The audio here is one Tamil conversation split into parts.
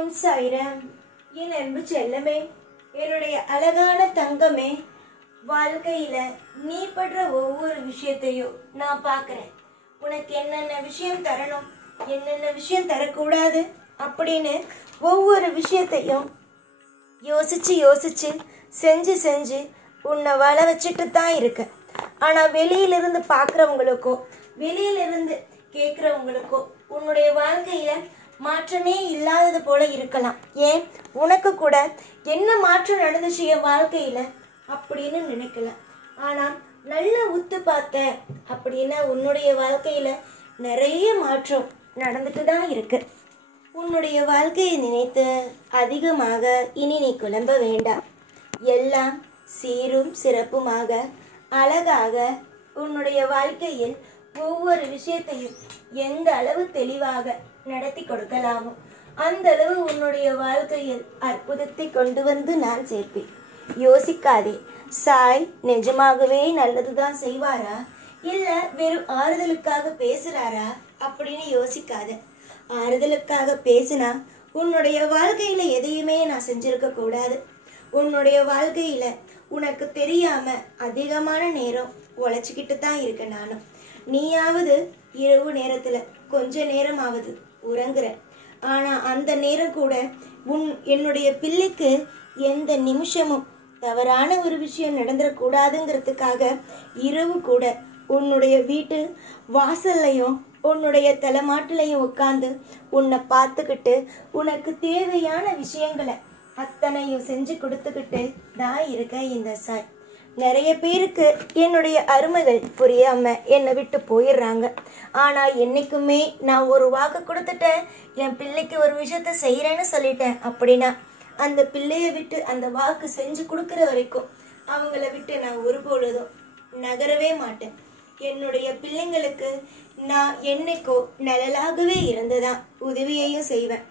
ஓம் சாய்ராம். என் அன்பு செல்லமே, என்னுடைய அழகான தங்கமே, வாழ்க்கையில நீ படுற ஒவ்வொரு விஷயத்தையும் நான் பார்க்குறேன். உனக்கு என்னென்ன விஷயம் தரணும், என்னென்ன விஷயம் தரக்கூடாது அப்படின்னு ஒவ்வொரு விஷயத்தையும் யோசிச்சு யோசிச்சு செஞ்சு செஞ்சு உன்னை வாழ வச்சுட்டு தான் இருக்க. ஆனால் வெளியிலிருந்து பார்க்குறவங்களுக்கோ வெளியிலிருந்து கேட்குறவங்களுக்கோ உன்னுடைய வாழ்க்கையில மாற்றமே இல்லாதது போல இருக்கலாம். ஏன், உனக்கு கூட என்ன மாற்றம் நடந்துச்சு என் வாழ்க்கையில அப்படின்னு நினைக்கலாம். ஆனால் நல்லா உத்து பார்த்த அப்படின்னா உன்னுடைய வாழ்க்கையில நிறைய மாற்றம் நடந்துட்டு தான் இருக்கு. உன்னுடைய வாழ்க்கையை நினைத்து அதிகமாக இனி நீ குழம்ப வேண்டாம். எல்லாம் சீரும் சிறப்புமாக அழகாக உன்னுடைய வாழ்க்கையில் ஒவ்வொரு விஷயத்தையும் எந்த அளவு தெளிவாக நடத்தி கொடுக்கலாமோ அந்த அளவு உன்னுடைய வாழ்க்கையில் அற்புதத்தை கொண்டு வந்து நான் சேர்ப்பேன். யோசிக்காதே, சாய் நிஜமாகவே நல்லதுதான் செய்வாரா இல்ல வெறும் ஆறுதலுக்காக பேசுறாரா அப்படின்னு யோசிக்காத. ஆறுதலுக்காக பேசினா உன்னுடைய வாழ்க்கையில எதையுமே நான் செஞ்சிருக்க கூடாது. உன்னுடைய வாழ்க்கையில உனக்கு தெரியாம அதிகமான நேரம் உழைச்சிக்கிட்டு தான் இருக்க. நானும் நீயாவது இரவு நேரத்துல கொஞ்ச நேரமாவது உறங்குற. ஆனா அந்த நேரம் கூட என்னுடைய பிள்ளைக்கு எந்த நிமிஷமும் தவறான ஒரு விஷயம் நடந்துடக்கூடாதுங்கிறதுக்காக இரவு கூட உன்னுடைய வீட்டு வாசல்லையும் உன்னுடைய தலைமாட்டிலையும் உட்காந்து உன்னை பார்த்துக்கிட்டு உனக்கு தேவையான விஷயங்களை அத்தனையும் செஞ்சு கொடுத்துக்கிட்டு தான் இருக்க இந்த சாய். நிறைய பேருக்கு என்னுடைய அருமைகள் புரியாம என்னை விட்டு போயிடுறாங்க. ஆனா என்னைக்குமே நான் ஒரு வாக்கு கொடுத்துட்டேன், என் பிள்ளைக்கு ஒரு விஷயத்த செய்யறேன்னு சொல்லிட்டேன் அப்படின்னா அந்த பிள்ளைய விட்டு அந்த வாக்கு செஞ்சு கொடுக்குற வரைக்கும் அவங்கள விட்டு நான் ஒருபொழுதும் நகரவே மாட்டேன். என்னுடைய பிள்ளைங்களுக்கு நான் என்னைக்கோ நிழலாகவே இருந்துதான் உதவியையும் செய்வேன்.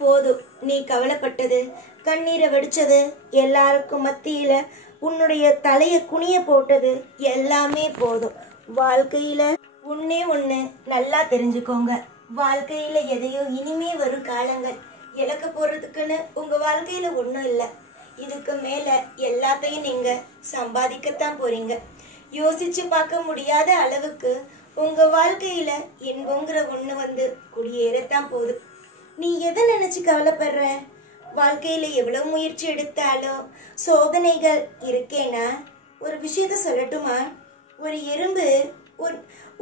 போதும், நீ கவலைப்பட்டது, கண்ணீரை வடிச்சது, எல்லாருக்கும் மத்தியில உன்னுடைய தலைய குனிய போட்டது எல்லாமே போதும். வாழ்க்கையில ஒண்ணு நல்லா தெரிஞ்சுக்கோங்க. வாழ்க்கையில எதையோ இனிமே வரும் காலங்கள் இழக்க போறதுக்குன்னு உங்க வாழ்க்கையில ஒண்ணும் இல்லை. இதுக்கு மேல எல்லாத்தையும் நீங்க சம்பாதிக்கத்தான் போறீங்க. யோசிச்சு பார்க்க முடியாத அளவுக்கு உங்க வாழ்க்கையில இன்பங்கிற ஒண்ணு வந்து குடியேறத்தான் போகுது. நீ எதை நினைச்சு கவலைப்படுற? வாழ்க்கையில எவ்வளவு முயற்சி எடுத்தாலும் சோதனைகள் இருக்கேனா? ஒரு விஷயத்த சொல்லட்டுமா? ஒரு எறும்பு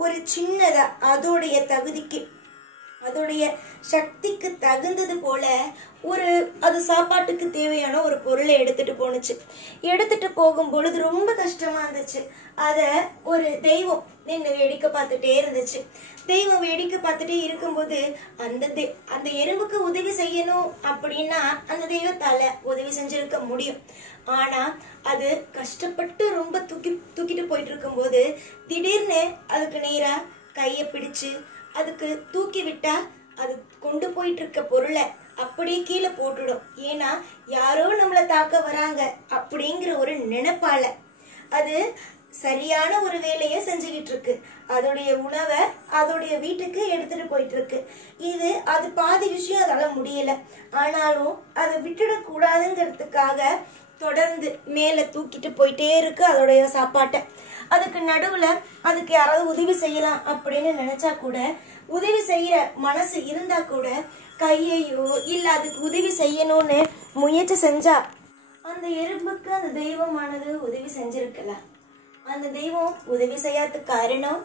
ஒரு சின்னதா அதோடைய தகுதிக்கு அதோடைய சக்திக்கு தகுந்தது போல அது சாப்பாட்டுக்கு தேவையான ஒரு பொருளை எடுத்துட்டு போனுச்சு. எடுத்துட்டு போகும் பொழுது ரொம்ப கஷ்டமா இருந்துச்சு. அத ஒரு தெய்வம் நின்று வேடிக்கை பார்த்துட்டே இருந்துச்சு. தெய்வம் வேடிக்கை பார்த்துட்டே இருக்கும்போது அந்த எறும்புக்கு உதவி செய்யணும் அப்படின்னா அந்த தெய்வத்தால உதவி செஞ்சிருக்க முடியும். ஆனா அது கஷ்டப்பட்டு ரொம்ப தூக்கிட்டு போயிட்டு இருக்கும்போது திடீர்னு அதுக்கு நேரா கைய பிடிச்சு அதுக்கு தூக்கி விட்டா அது கொண்டு போயிட்டு இருக்க பொருளை அப்படியே கீழே போட்டுடும். ஏன்னா யாரோ நம்மளை தாக்க வராங்க அப்படிங்கிற ஒரு நினைப்பால அது சரியான ஒரு வேலையை செஞ்சுக்கிட்டு இருக்கு. அதோடைய உணவை அதோடைய வீட்டுக்கு எடுத்துட்டு போயிட்டு இருக்கு. அது பாதி விஷயம் அதால முடியல. ஆனாலும் அதை விட்டுடக்கூடாதுங்கிறதுக்காக தொடர்ந்து மேல தூக்கிட்டு போயிட்டே இருக்கு அதோடைய சாப்பாட்டை. அதுக்கு நடுவுல அதுக்கு யாராவது உதவி செய்யலாம் அப்படின்னு நினைச்சா கூட, உதவி செய்யற மனசு இருந்தா கூட கையையோ இல்ல அதுக்கு உதவி செய்யணும்னு முயற்சி செஞ்சா அந்த எறும்புக்கு அந்த தெய்வமானது உதவி செஞ்சிருக்கலாம். அந்த தெய்வம் உதவி செய்யாததுக்கு காரணம்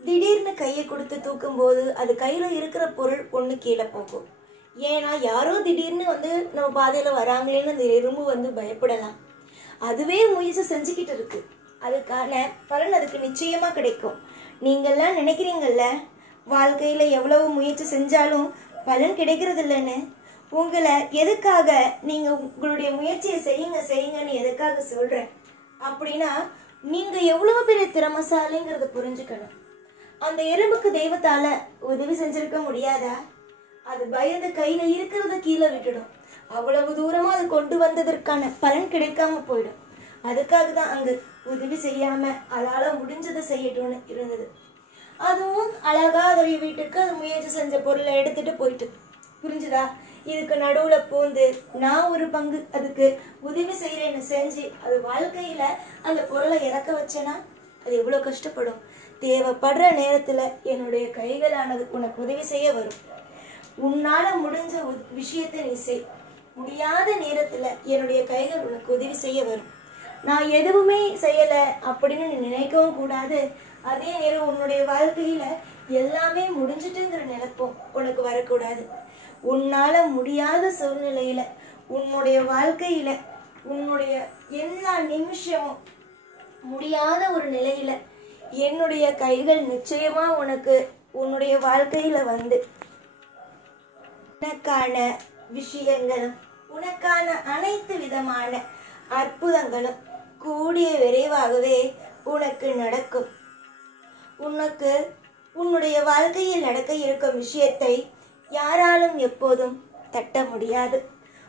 திடீர்னு கையை கொடுத்து தூக்கும் போது அது கையில இருக்கிற பொருள் ஒண்ணு கீழே போகும். ஏன்னா யாரோ திடீர்னு வந்து நம்ம பாதையில வராங்களேன்னு அந்த எறும்பு வந்து பயப்படலாம். அதுவே முயற்சி செஞ்சுக்கிட்டு இருக்கு. அதுக்கான பலன் அதுக்கு நிச்சயமா கிடைக்கும். நீங்கெல்லாம் நினைக்கிறீங்கல்ல வாழ்க்கையில எவ்வளவு முயற்சி செஞ்சாலும் பலன் கிடைக்கிறது இல்லைன்னு. உங்களை எதுக்காக நீங்க உங்களுடைய முயற்சியை செய்யுங்கன்னு எதுக்காக சொல்றேன் அப்படின்னா, நீங்க எவ்வளவு பெரிய திறமசாலிங்கிறத புரிஞ்சுக்கணும். அந்த எறும்புக்கு தெய்வத்தால உதவி செஞ்சிருக்க முடியாதா? அது பயந்து கையில இருக்கிறத கீழே விட்டுடும். அவ்வளவு தூரமா அது கொண்டு வந்ததற்கான பலன் கிடைக்காம போயிடும். அதுக்காக தான் அங்கு உதவி செய்யாம அதால முடிஞ்சதை செய்யட்டும்னு இருந்தது. அதுவும் அழகா அதோடைய வீட்டுக்கு அது முயற்சி செஞ்ச பொருளை எடுத்துட்டு போயிட்டு. புரிஞ்சுதா? இதுக்கு நடுவில் பூந்து நான் ஒரு பங்கு அதுக்கு உதவி செய்கிறேன்னு செஞ்சு அது வாழ்க்கையில் அந்த பொருளை இறக்க வச்சேன்னா அது எவ்வளோ கஷ்டப்படும். தேவைப்படுற நேரத்தில் என்னுடைய கைகளானது உனக்கு உதவி செய்ய வரும். உன்னால் முடிஞ்ச விஷயத்தை நீ செய். முடியாத நேரத்தில் என்னுடைய கைகள் உனக்கு உதவி செய்ய வரும். நான் எதுவுமே செய்யலை அப்படின்னு நீ நினைக்கவும் கூடாது. அதே நேரம் உன்னுடைய வாழ்க்கையில் எல்லாமே முடிஞ்சிட்டுங்கிற நினைப்போம் உனக்கு வரக்கூடாது. உன்னால் முடியாத சூழ்நிலையில் உன்னுடைய வாழ்க்கையில் உன்னுடைய எல்லா நிமிஷமும் முடியாத ஒரு நிலையில் என்னுடைய கைகள் நிச்சயமாக உனக்கு உன்னுடைய வாழ்க்கையில் வந்து உனக்கான விஷயங்களும் உனக்கான அனைத்து விதமான அற்புதங்களும் கூடிய விரைவாகவே உனக்கு நடக்கும். உனக்கு உன்னுடைய வாழ்க்கையில் நடக்க இருக்கும் விஷயத்தை யாராலும் எப்போதும் தட்ட முடியாது.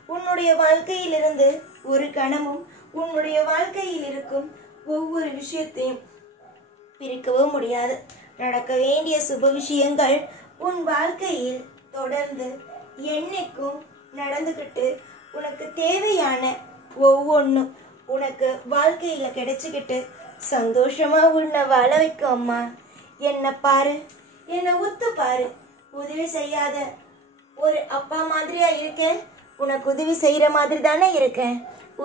உன்னுடைய வாழ்க்கையிலிருந்து ஒரு கணமும் உன்னுடைய வாழ்க்கையில் இருக்கும் ஒவ்வொரு விஷயத்தையும் பிரிக்கவும் முடியாது. நடக்க வேண்டிய சுப விஷயங்கள் உன் வாழ்க்கையில் தொடர்ந்து என்னைக்கும் நடந்துக்கிட்டு உனக்கு தேவையான ஒவ்வொன்றும் உனக்கு வாழ்க்கையில் கிடைச்சிக்கிட்டு சந்தோஷமா உன்னை வாழ வைக்கும். அம்மா என்னை பாரு, என்னை ஒத்து பாரு. உதவி செய்யாத ஒரு அப்பா மாதிரியா இருக்கேன், உனக்கு உதவி செய்கிற மாதிரி தானே இருக்கேன்.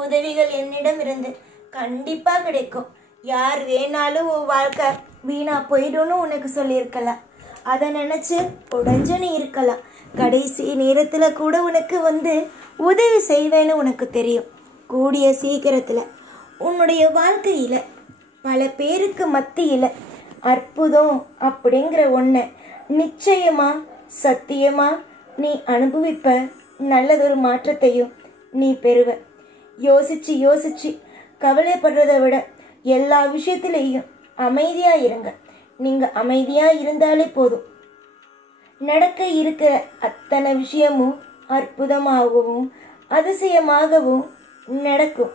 உதவிகள் என்னிடம் இருந்து கண்டிப்பாக கிடைக்கும். யார் வேணாலும் உன் வாழ்க்கை வீணா போயிடும்னு உனக்கு சொல்லியிருக்கலாம். அதை நினச்சி உடஞ்சு நீ இருக்கலாம். கடைசி நேரத்தில் கூட உனக்கு வந்து உதவி செய்வேன்னு உனக்கு தெரியும். கூடிய சீக்கிரத்தில் உன்னுடைய வாழ்க்கையில் பல பேருக்கு மத்தியில் அற்புதம் அப்படிங்கிற ஒன்றை நிச்சயமாக சத்தியமாக நீ அனுபவிப்ப. நல்லதொரு மாற்றத்தையும் நீ பெறுவ. யோசிச்சு கவலைப்படுறதை விட எல்லா விஷயத்திலையும் அமைதியாக இருங்க. நீங்கள் அமைதியாக இருந்தாலே போதும். நடக்க இருக்கிற அத்தனை விஷயமும் அற்புதமாகவும் அதிசயமாகவும் நடக்கும்.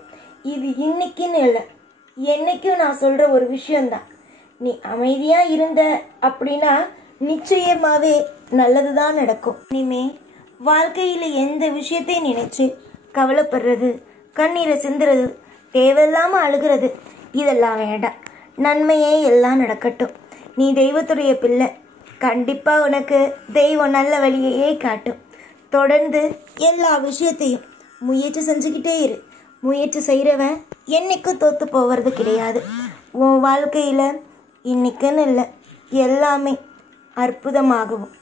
இது இன்னைக்குன்னு இல்லை, என்னைக்கும் நான் சொல்கிற ஒரு விஷயந்தான். நீ அமைதியாக இருந்த அப்படின்னா நிச்சயமாகவே நல்லது தான் நடக்கும். இனிமே வாழ்க்கையில் எந்த விஷயத்தை நினைச்சு கவலைப்படுறது, கண்ணீரை சிந்துறது, தேவையில்லாமல் அழுகிறது, இதெல்லாம் வேண்டாம். நன்மையே எல்லாம் நடக்கட்டும். நீ தெய்வத்துடைய பிள்ளை. கண்டிப்பாக உனக்கு தெய்வம் நல்ல வழியையே காட்டும். தொடர்ந்து எல்லா விஷயத்தையும் முயற்சி செஞ்சுக்கிட்டே இரு. முயற்சி செய்கிறவன் என்னைக்கும் தோற்று போகிறது கிடையாது. உன் வாழ்க்கையில் இன்னைக்குன்னு இல்லை, எல்லாமே அற்புதமாகவும்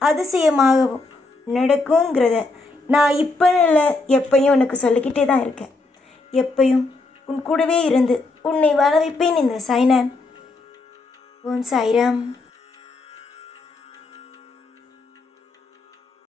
அதிசயமாகவும் நடக்குங்கிறத நான் இப்போன்னு இல்லை எப்பையும் உனக்கு சொல்லிக்கிட்டே தான் இருக்கேன். எப்பையும் உன் கூடவே இருந்து உன்னை வாழ வைப்பேன். இந்த சாய்நான். ஓம் சாய்ராம்.